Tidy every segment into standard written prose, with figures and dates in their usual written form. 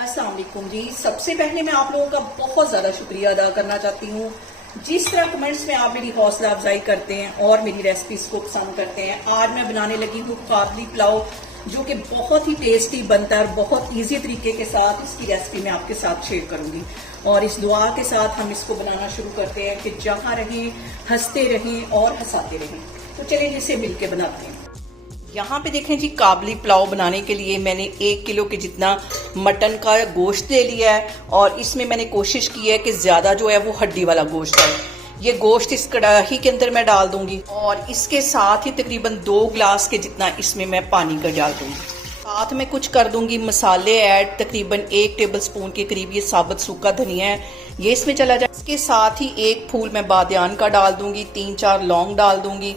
अस्सलाम वालेकुम जी। सबसे पहले मैं आप लोगों का बहुत ज़्यादा शुक्रिया अदा करना चाहती हूँ। जिस तरह कमेंट्स में आप मेरी हौसला अफजाई करते हैं और मेरी रेसिपीज को पसंद करते हैं। आज मैं बनाने लगी हूँ काबली पुलाव, जो कि बहुत ही टेस्टी बनता है और बहुत इजी तरीके के साथ इसकी रेसिपी मैं आपके साथ शेयर करूंगी। और इस दुआ के साथ हम इसको बनाना शुरू करते हैं कि जहाँ रहें हंसते रहें और हंसाते रहें। तो चलिए इसे मिलके बनाते हैं। यहाँ पे देखें जी, काबली पुलाव बनाने के लिए मैंने 1 किलो के जितना मटन का गोश्त ले लिया है और इसमें मैंने कोशिश की है कि ज्यादा जो है वो हड्डी वाला गोश्त है। ये गोश्त इस कढ़ाई के अंदर मैं डाल दूंगी और इसके साथ ही तकरीबन 2 गिलास के जितना इसमें मैं पानी का डाल दूंगी। साथ में कुछ कर दूंगी मसाले ऐड, तकरीबन 1 टेबल स्पून के करीब ये साबुत सूखा धनिया है, ये इसमें चला जाए। इसके साथ ही 1 फूल मैं बादियान का डाल दूंगी, 3-4 लौंग डाल दूंगी,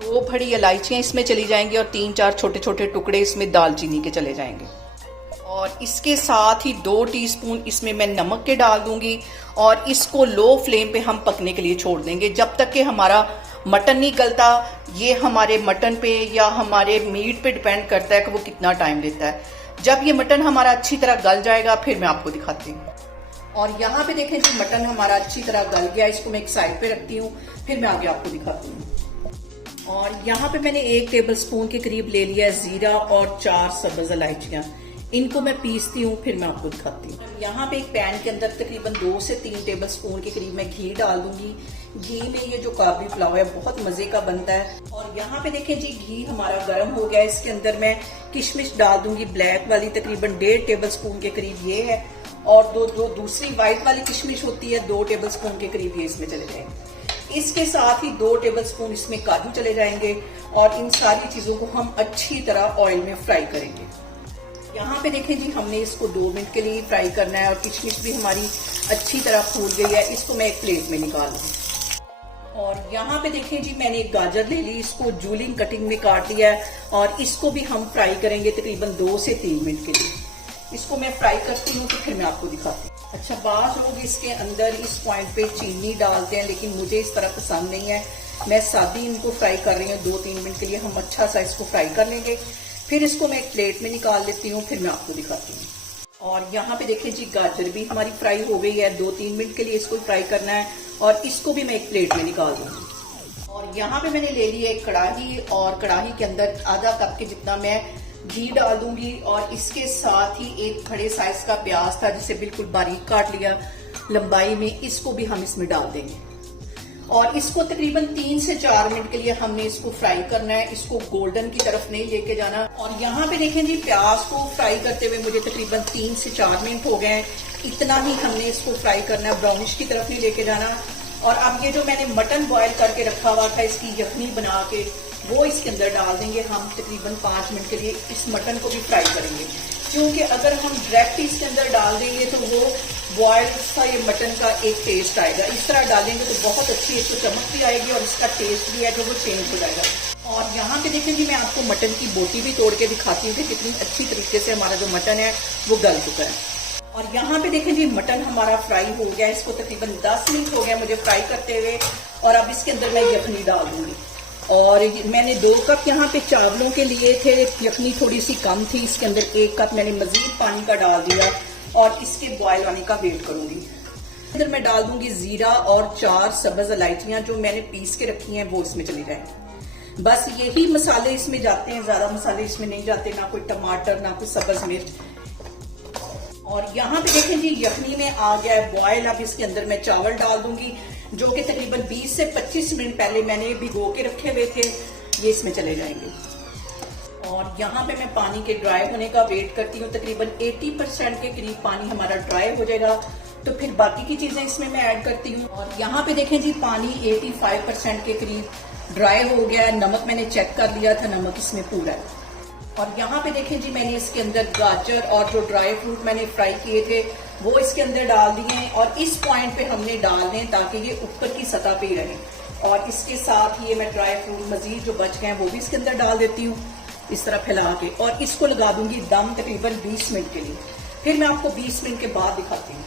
2 बड़ी इलायचियां इसमें चली जाएंगी और 3-4 छोटे छोटे टुकड़े इसमें दालचीनी के चले जाएंगे। और इसके साथ ही 2 टीस्पून इसमें मैं नमक के डाल दूंगी और इसको लो फ्लेम पे हम पकने के लिए छोड़ देंगे जब तक कि हमारा मटन नहीं गलता। ये हमारे मटन पे या हमारे मीट पे डिपेंड करता है कि वो कितना टाइम लेता है। जब ये मटन हमारा अच्छी तरह गल जाएगा फिर मैं आपको दिखाती हूँ। और यहाँ पे देखें जी, मटन हमारा अच्छी तरह गल गया। इसको मैं एक साइड पे रखती हूँ, फिर मैं आगे आपको दिखाती हूँ। और यहाँ पे मैंने 1 टेबल स्पून के करीब ले लिया है जीरा और 4 सब्ज इलायचियां। इनको मैं पीसती हूँ, फिर मैं आपको दिखाती हूँ। यहाँ पे एक पैन के अंदर तकरीबन 2 से 3 टेबल स्पून के करीब मैं घी डाल दूंगी। घी में ये जो काबली पुलाव है बहुत मजे का बनता है। और यहाँ पे देखें जी, घी हमारा गर्म हो गया। इसके अंदर मैं किशमिश डाल दूंगी, ब्लैक वाली तकरीबन 1.5 टेबल स्पून के करीब ये है। और जो दूसरी व्हाइट वाली किशमिश होती है 2 टेबल स्पून के करीब ये इसमें चले जाएंगे। इसके साथ ही 2 टेबल स्पून इसमें काजू चले जाएंगे और इन सारी चीजों को हम अच्छी तरह ऑयल में फ्राई करेंगे। यहाँ पे देखें जी, हमने इसको 2 मिनट के लिए फ्राई करना है और किशमिश भी हमारी अच्छी तरह फूल गई है। इसको मैं एक प्लेट में निकाल लूँ। और यहाँ पे देखें जी, मैंने एक गाजर ले ली, इसको जूलिंग कटिंग में काट लिया है और इसको भी हम फ्राई करेंगे तकरीबन 2 से 3 मिनट के लिए। इसको मैं फ्राई करती हूँ तो फिर मैं आपको दिखाती हूँ। अच्छा, बात लोग इसके अंदर इस पॉइंट पे चीनी डालते हैं, लेकिन मुझे इस तरह पसंद नहीं है। मैं सादी इनको फ्राई कर रही हूँ 2-3 मिनट के लिए। हम अच्छा सा इसको फ्राई कर लेंगे, फिर इसको मैं एक प्लेट में निकाल लेती हूँ, फिर मैं आपको दिखाती हूँ। और यहाँ पे देखें जी, गाजर भी हमारी फ्राई हो गई है। 2-3 मिनट के लिए इसको फ्राई करना है और इसको भी मैं एक प्लेट में निकाल दूंगी। और यहाँ पे मैंने ले ली है एक कढ़ाई और कढ़ाई के अंदर आधा कप के जितना मैं घी डाल दूंगी और इसके साथ ही एक बड़े साइज का प्याज था जिसे बिल्कुल बारीक काट लिया लंबाई में, इसको भी हम इसमें डाल देंगे। और इसको तकरीबन 3 से 4 मिनट के लिए हमने इसको फ्राई करना है। इसको गोल्डन की तरफ नहीं लेके जाना। और यहाँ पे देखें जी, प्याज को फ्राई करते हुए मुझे तकरीबन 3 से 4 मिनट हो गए हैं। इतना ही हमने इसको फ्राई करना है, ब्राउनिश की तरफ नहीं लेके जाना। और अब ये जो मैंने मटन बॉयल करके रखा हुआ था, इसकी यखनी बना के वो इसके अंदर डाल देंगे। हम तकरीबन 5 मिनट के लिए इस मटन को भी फ्राई करेंगे, क्योंकि अगर हम डायरेक्ट इसके अंदर डाल देंगे तो वो बॉयल सा ये मटन का एक टेस्ट आएगा। इस तरह डालेंगे तो बहुत अच्छी इसको चमक भी आएगी और इसका टेस्ट भी है जो वो चेंज हो जाएगा। और यहाँ पे देखें जी, मैं आपको मटन की बोटी भी तोड़ के दिखाती हूँ कि कितनी अच्छी तरीके से हमारा जो मटन है वो गल चुका है। और यहाँ पे देखें जी, मटन हमारा फ्राई हो गया। इसको तकरीबन 10 मिनट हो गया मुझे फ्राई करते हुए। और अब इसके अंदर मैं यखनी डाल दूंगी। और मैंने 2 कप यहाँ पे चावलों के लिए थे, यखनी थोड़ी सी कम थी। इसके अंदर 1 कप मैंने मजीद पानी का डाल दिया और इसके बॉयल आने का वेट करूंगी। इधर मैं डाल दूंगी जीरा और 4 सब्ज इलायचियां जो मैंने पीस के रखी हैं वो इसमें चली जाए। बस यही मसाले इसमें जाते हैं, ज्यादा मसाले इसमें नहीं जाते, ना कोई टमाटर ना कोई सब्ज मिर्च। और यहाँ पे देखें जी, यखनी में आ गया है बॉयल। अब इसके अंदर मैं चावल डाल दूंगी जो कि तकरीबन 20 से 25 मिनट पहले मैंने भिगो के रखे हुए थे, ये इसमें चले जाएंगे। और यहाँ पे मैं पानी के ड्राई होने का वेट करती हूँ। तकरीबन 80% के करीब पानी हमारा ड्राई हो जाएगा तो फिर बाकी की चीजें इसमें मैं ऐड करती हूँ। और यहाँ पे देखें जी, पानी 85% के करीब ड्राई हो गया है। नमक मैंने चेक कर लिया था, नमक इसमें पूरा है। और यहाँ पे देखें जी, मैंने इसके अंदर गाजर और जो ड्राई फ्रूट मैंने फ्राई किए थे वो इसके अंदर डाल दिए और इस पॉइंट पे हमने डालने ताकि ये ऊपर की सतह पे ही रहे। और इसके साथ ही मैं ड्राई फ्रूट मजीद जो बच गए हैं वो भी इसके अंदर डाल देती हूँ इस तरह फैला के। और इसको लगा दूंगी दम तकरीबन 20 मिनट के लिए। फिर मैं आपको 20 मिनट के बाद दिखाती हूँ।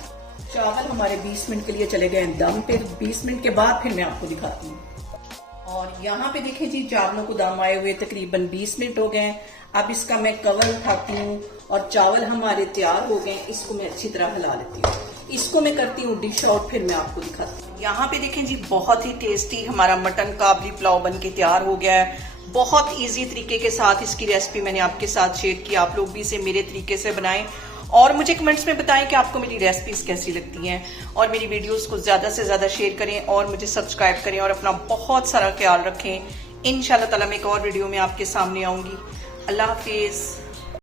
चावल हमारे 20 मिनट के लिए चले गए दम पे। 20 मिनट के बाद फिर मैं आपको दिखाती हूँ। और और यहाँ पे देखें जी, चावलों को दम आए हुए तकरीबन 20 मिनट हो गए। अब इसका मैं कवर उठाती हूँ और चावल हमारे तैयार हो गए। इसको मैं अच्छी तरह हिला लेती हूँ। इसको मैं करती हूँ डिश आउट, फिर मैं आपको दिखाती हूँ। यहाँ पे देखें जी, बहुत ही टेस्टी हमारा मटन काबली पुलाव बन के तैयार हो गया है। बहुत इजी तरीके के साथ इसकी रेसिपी मैंने आपके साथ शेयर की। आप लोग भी इसे मेरे तरीके से बनाएं और मुझे कमेंट्स में बताएं कि आपको मेरी रेसिपीज कैसी लगती हैं। और मेरी वीडियोस को ज्यादा से ज्यादा शेयर करें और मुझे सब्सक्राइब करें और अपना बहुत सारा ख्याल रखें। इंशाल्लाह ताला मैं एक और वीडियो में आपके सामने आऊंगी। अल्लाह हाफिज।